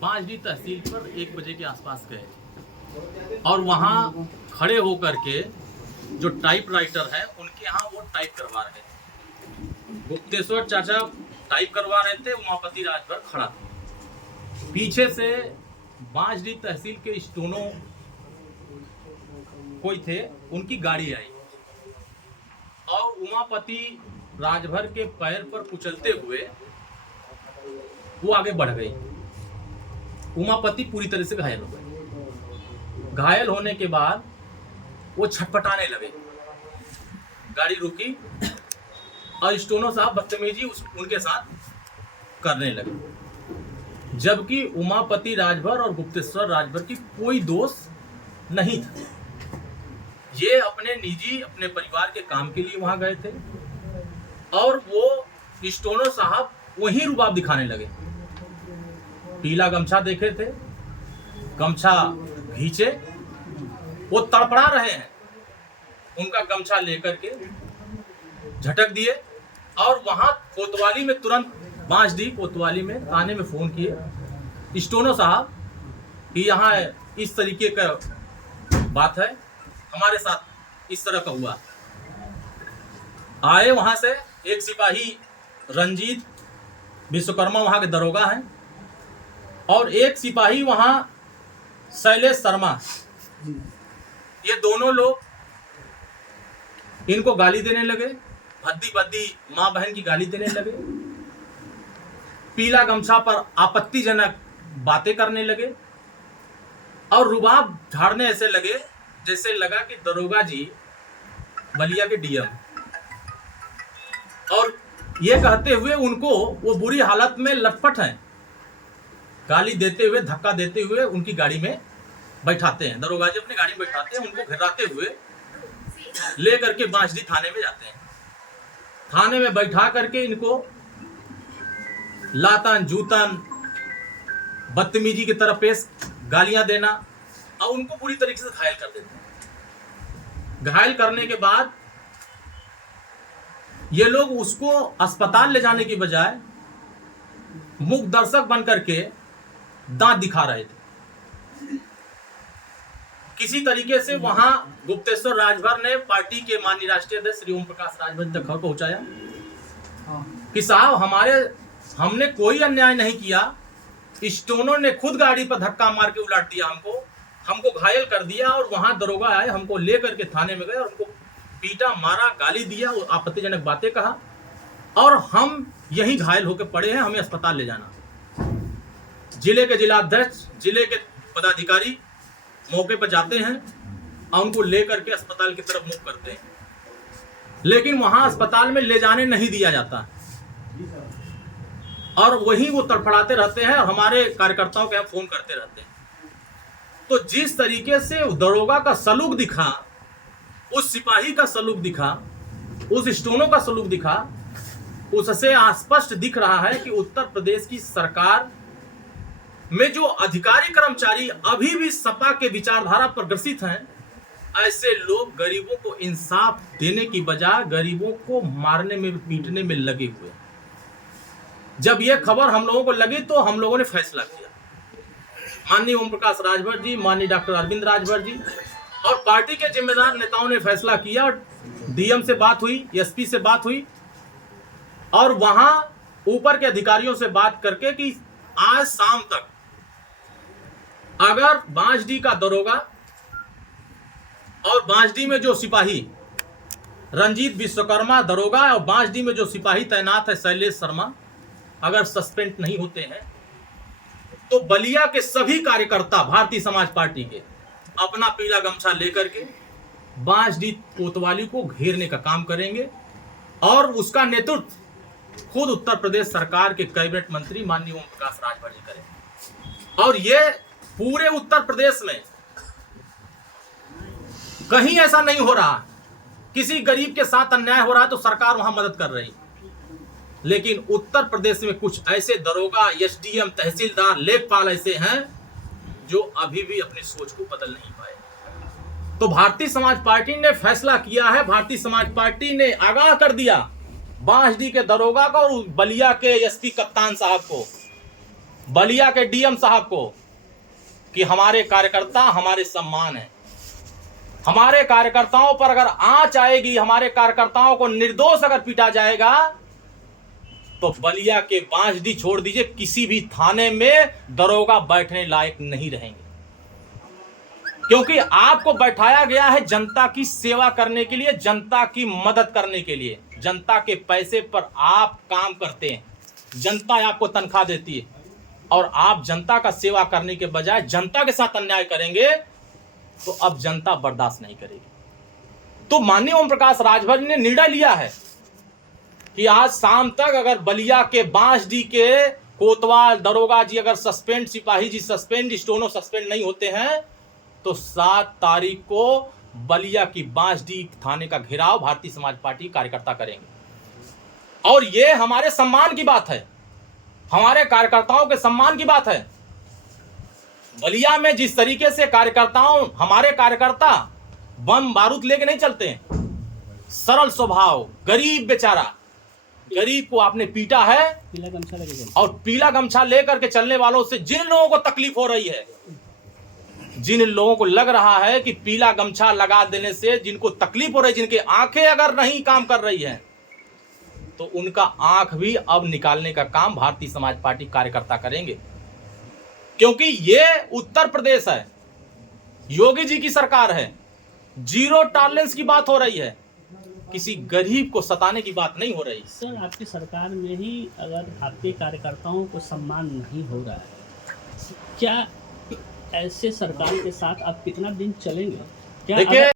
बांसडीह तहसील पर 1 बजे के आसपास गए और वहाँ खड़े होकर के जो टाइपराइटर है उनके यहाँ वो टाइप करवा रहे थे। गुप्तेश्वर चाचा टाइप करवा रहे थे, उमापति राजभर खड़ा था। पीछे से बांसडीह तहसील के स्टोनो कोई थे, उनकी गाड़ी आई और उमापति राजभर के पैर पर कुचलते हुए वो आगे बढ़ गई। उमापति पूरी तरह से घायल हो गए। घायल होने के बाद वो छटपटाने लगे। गाड़ी रुकी और स्टोनो साहब बदतमीजी उनके साथ करने लगे, जबकि उमापति राजभर और गुप्तेश्वर राजभर की कोई दोष नहीं था। ये अपने निजी अपने परिवार के काम के लिए वहां गए थे और वो स्टोनो साहब वहीं रुबाब दिखाने लगे। पीला गमछा देखे थे, गमछा खींचे, वो तड़पड़ा रहे हैं, उनका गमछा लेकर के झटक दिए और वहां कोतवाली में तुरंत बांसडीह कोतवाली में थाने में फोन किए स्टोनो साहब कि यहाँ इस तरीके का बात है, हमारे साथ इस तरह का हुआ। आए वहां से एक सिपाही रंजीत विश्वकर्मा वहां के दरोगा हैं और एक सिपाही वहां शैलेश शर्मा, ये दोनों लोग इनको गाली देने लगे, भद्दी भद्दी माँ बहन की गाली देने लगे, पीला गमछा पर आपत्तिजनक बातें करने लगे और रुबाब झाड़ने ऐसे लगे जैसे लगा कि दरोगा जी बलिया के डीएम। और ये कहते हुए उनको वो बुरी हालत में लटपट हैं, गाली देते हुए धक्का देते हुए उनकी गाड़ी में बैठाते हैं। दरोगा जी अपनी गाड़ी में बैठाते हैं, उनको घिराते हुए ले करके बांसडीह थाने में जाते हैं। थाने में बैठा करके इनको लातन जूतन बदतमीजी की तरह पेश गालियां देना और उनको पूरी तरीके से घायल कर देते हैं। घायल करने के बाद ये लोग उसको अस्पताल ले जाने की बजाय मुख दर्शक बन करके दांत दिखा रहे थे। किसी तरीके से वहां गुप्तेश्वर राजभर ने पार्टी के माननीय राष्ट्रीय अध्यक्ष श्री ओम प्रकाश राजभर तक खबर पहुंचाया कि साहब हमने कोई अन्याय नहीं किया, स्टोनो ने खुद गाड़ी पर धक्का मार के उलट दिया, हमको घायल कर दिया और वहां दरोगा आए, हमको लेकर के थाने में गए और उनको पीटा मारा, गाली दिया, आपत्तिजनक बातें कहा और हम यही घायल होकर पड़े हैं, हमें अस्पताल ले जाना। जिले के जिलाध्यक्ष, जिले के पदाधिकारी मौके पर जाते हैं और उनको लेकर के अस्पताल की तरफ मुख करते हैं, लेकिन वहां अस्पताल में ले जाने नहीं दिया जाता और वहीं वो तड़फड़ाते रहते हैं और हमारे कार्यकर्ताओं के यहाँ फोन करते रहते हैं। तो जिस तरीके से दरोगा का सलूक दिखा, उस सिपाही का सलूक दिखा, उस स्टोनो का सलूक दिखा, उससे स्पष्ट दिख रहा है कि उत्तर प्रदेश की सरकार में जो अधिकारी कर्मचारी अभी भी सपा के विचारधारा पर ग्रसित हैं, ऐसे लोग गरीबों को इंसाफ देने की बजाय गरीबों को मारने में पीटने में लगे हुए। जब यह खबर हम लोगों को लगी तो हम लोगों ने फैसला किया, माननीय ओम प्रकाश राजभर जी, माननीय डॉक्टर अरविंद राजभर जी और पार्टी के जिम्मेदार नेताओं ने फैसला किया। डीएम से बात हुई, एसपी से बात हुई और वहां ऊपर के अधिकारियों से बात करके कि आज शाम तक अगर बांसडीह का दरोगा और बांसडीह में जो सिपाही रंजीत विश्वकर्मा दरोगा और बांसडीह में जो सिपाही तैनात है शैलेश शर्मा अगर सस्पेंड नहीं होते हैं तो बलिया के सभी कार्यकर्ता भारतीय समाज पार्टी के अपना पीला गमछा लेकर के बांसडीह कोतवाली को घेरने का काम करेंगे और उसका नेतृत्व खुद उत्तर प्रदेश सरकार के कैबिनेट मंत्री माननीय ओम प्रकाश राजभर जी करेंगे। और ये पूरे उत्तर प्रदेश में कहीं ऐसा नहीं हो रहा, किसी गरीब के साथ अन्याय हो रहा है तो सरकार वहां मदद कर रही, लेकिन उत्तर प्रदेश में कुछ ऐसे दरोगा, एसडीएम, तहसीलदार, लेखपाल ऐसे हैं जो अभी भी अपनी सोच को बदल नहीं पाए। तो भारतीय समाज पार्टी ने फैसला किया है, भारतीय समाज पार्टी ने आगाह कर दिया बांसडीह के दरोगा को और बलिया के एसपी कप्तान साहब को बलिया के डीएम साहब को कि हमारे कार्यकर्ता हमारे सम्मान है। हमारे कार्यकर्ताओं पर अगर आंच आएगी, हमारे कार्यकर्ताओं को निर्दोष अगर पीटा जाएगा, तो बलिया के बांसडी छोड़ दीजिए, किसी भी थाने में दरोगा बैठने लायक नहीं रहेंगे। क्योंकि आपको बैठाया गया है जनता की सेवा करने के लिए, जनता की मदद करने के लिए। जनता के पैसे पर आप काम करते हैं, जनता आपको तनख्वाह देती है, और आप जनता का सेवा करने के बजाय जनता के साथ अन्याय करेंगे तो अब जनता बर्दाश्त नहीं करेगी। तो माननीय ओम प्रकाश राजभर ने निर्णय लिया है कि आज शाम तक अगर बलिया के बांसडी के कोतवाल दरोगा जी अगर सस्पेंड, सिपाही जी सस्पेंड, दोनों सस्पेंड नहीं होते हैं तो 7 तारीख को बलिया की बांसडी थाने का घेराव भारतीय समाज पार्टी कार्यकर्ता करेंगे। और ये हमारे सम्मान की बात है, हमारे कार्यकर्ताओं के सम्मान की बात है। बलिया में जिस तरीके से हमारे कार्यकर्ता बम बारूद लेके नहीं चलते हैं, सरल स्वभाव, गरीब बेचारा, गरीब को आपने पीटा है पीला गमछा लेके और पीला गमछा लेकर के चलने वालों से जिन लोगों को तकलीफ हो रही है, जिन लोगों को लग रहा है कि पीला गमछा लगा देने से जिनको तकलीफ हो रही है, जिनकी आंखें अगर नहीं काम कर रही हैं, तो उनका आंख भी अब निकालने का काम भारतीय समाज पार्टी कार्यकर्ता करेंगे। क्योंकि ये उत्तर प्रदेश है, योगी जी की सरकार है, जीरो टॉलरेंस की बात हो रही है, किसी गरीब को सताने की बात नहीं हो रही। सर, आपकी सरकार में ही अगर आपके कार्यकर्ताओं को सम्मान नहीं हो रहा है, क्या ऐसे सरकार के साथ आप कितना दिन चलेंगे? क्या देखिए